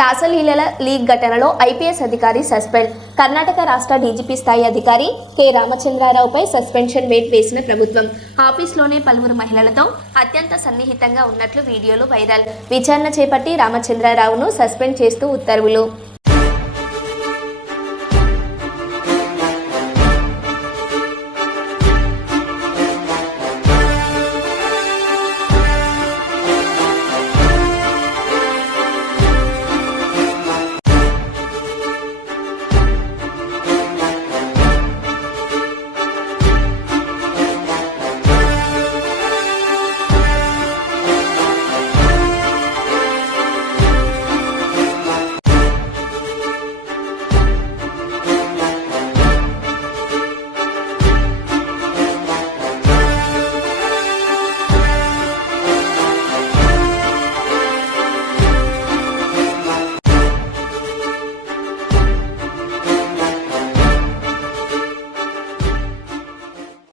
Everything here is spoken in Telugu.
రాసలీలల లీగ్ ఘటనలో ఐపీఎస్ అధికారి సస్పెండ్. కర్ణాటక రాష్ట్ర డీజీపీ స్థాయి అధికారి కె రామచంద్రారావుపై సస్పెన్షన్ వేట్ వేసిన ప్రభుత్వం. ఆఫీస్లోనే పలువురు మహిళలతో అత్యంత సన్నిహితంగా ఉన్నట్లు వీడియోలు వైరల్. విచారణ చేపట్టి రామచంద్రారావును సస్పెండ్ చేస్తూ ఉత్తర్వులు.